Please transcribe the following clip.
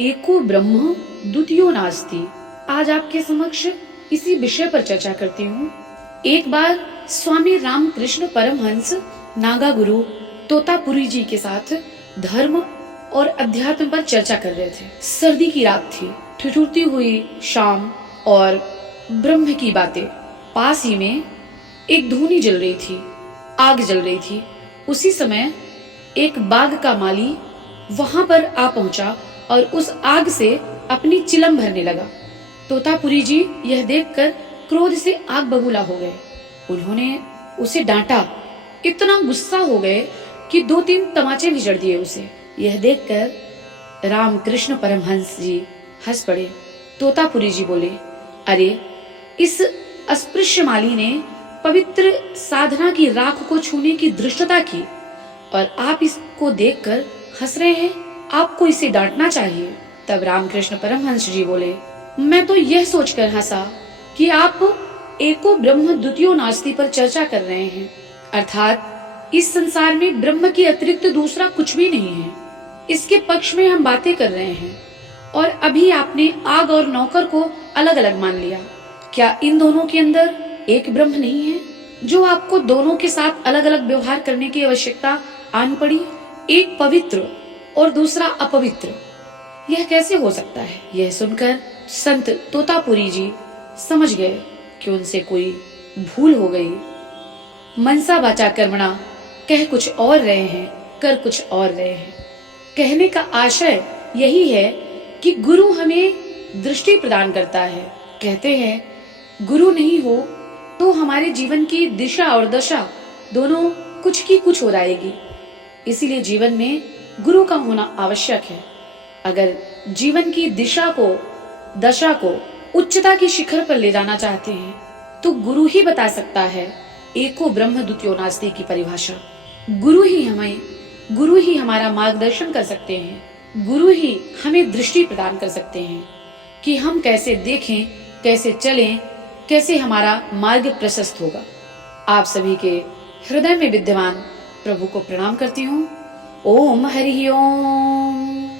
एको ब्रह्म द्वितीयो नास्ति। आज आपके समक्ष इसी विषय पर चर्चा करती हूँ। एक बार स्वामी रामकृष्ण परमहंस नागा गुरु तोतापुरी जी के साथ धर्म और अध्यात्म पर चर्चा कर रहे थे। सर्दी की रात थी, ठिठुरती हुई शाम और ब्रह्म की बातें। पास ही में एक धूनी जल रही थी, आग जल रही थी। उसी समय एक बाग का माली वहां पर आ पहुंचा और उस आग से अपनी चिलम भरने लगा। तोतापुरी जी यह देखकर क्रोध से आग बबूला हो गए। उन्होंने उसे डांटा। इतना गुस्सा हो गए कि 2-3 तमाचे भी जड़ दिए उसे। यह देखकर रामकृष्ण परमहंस जी हंस पड़े। तोतापुरी जी बोले, अरे इस अस्पृश्य माली ने पवित्र साधना की राख को छूने की धृष्टता की और आप इसको देखकर हंस रहे हैं। आपको इसे डांटना चाहिए। तब रामकृष्ण परमहंस जी बोले, मैं तो यह सोचकर हंसा कि आप एको ब्रह्म द्वितीयो नास्ति पर चर्चा कर रहे हैं, अर्थात इस संसार में ब्रह्म के अतिरिक्त दूसरा कुछ भी नहीं है। इसके पक्ष में हम बातें कर रहे हैं और अभी आपने आग और नौकर को अलग अलग मान लिया। क्या इन दोनों के अंदर एक ब्रह्म नहीं है जो आपको दोनों के साथ अलग अलग व्यवहार करने की आवश्यकता आन पड़ी? एक पवित्र और दूसरा अपवित्र, यह कैसे हो सकता है? यह सुनकर संत तोतापुरी जी समझ गए कि उनसे कोई भूल हो गई। मनसा वाचा कर्मणा, कह कुछ और रहे हैं, कर कुछ और रहे हैं। कहने का आशय यही है कि गुरु हमें दृष्टि प्रदान करता है। कहते हैं गुरु नहीं हो तो हमारे जीवन की दिशा और दशा दोनों कुछ की कुछ हो जाएगी। इसीलिए जीवन में गुरु का होना आवश्यक है। अगर जीवन की दिशा को, दशा को उच्चता की शिखर पर ले जाना चाहते हैं तो गुरु ही बता सकता है एको ब्रह्म द्वितीयो नास्ति की परिभाषा। गुरु ही हमारा मार्गदर्शन कर सकते हैं। गुरु ही हमें दृष्टि प्रदान कर सकते हैं कि हम कैसे देखें, कैसे चलें, कैसे हमारा मार्ग प्रशस्त होगा। आप सभी के हृदय में विद्यमान प्रभु को प्रणाम करती हूँ। ओम हरि ओम।